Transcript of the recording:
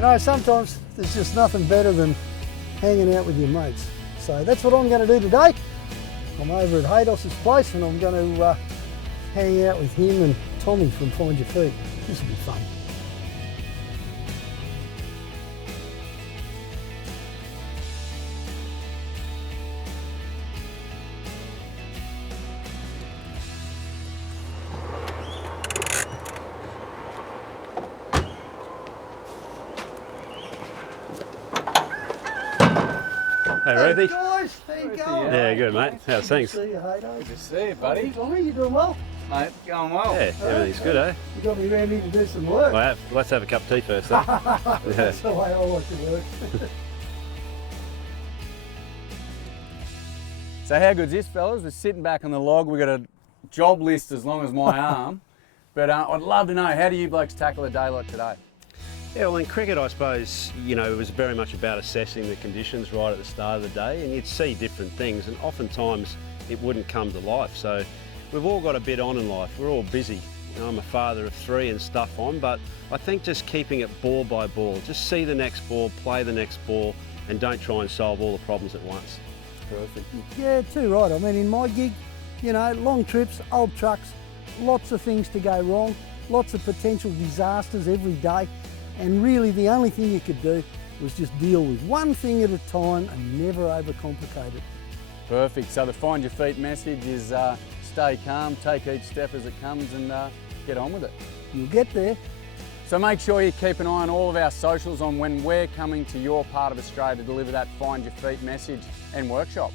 You know, sometimes there's just nothing better than hanging out with your mates. So that's what I'm going to do today. I'm over at Haydos' place and I'm going to hang out with him and Tommy from Find Your Feet. This will be fun. Hey, Roothy. Hey guys, how you going? Yeah, good mate. How's things? Good to see you, Haydos. Good to see you, buddy. Tommy, you doing well? Mate, going well. Yeah, everything's good, eh? You got me around here to do some work. Well, let's have a cup of tea first, though. That's the way I like to work. So how good's this, fellas? We're sitting back on the log. We've got a job list as long as my arm. But I'd love to know, how do you blokes tackle a day like today? Yeah, well, in cricket, I suppose, you know, it was very much about assessing the conditions right at the start of the day, and you'd see different things, and oftentimes it wouldn't come to life. So we've all got a bit on in life. We're all busy. You know, I'm a father of 3 and stuff on, but I think just keeping it ball by ball, just see the next ball, play the next ball, and don't try and solve all the problems at once. Perfect. Yeah, too right. I mean, in my gig, you know, long trips, old trucks, lots of things to go wrong, lots of potential disasters every day. And really the only thing you could do was just deal with one thing at a time and never overcomplicate it. Perfect. So the Find Your Feet message is stay calm, take each step as it comes and get on with it. You'll get there. So make sure you keep an eye on all of our socials on when we're coming to your part of Australia to deliver that Find Your Feet message and workshop.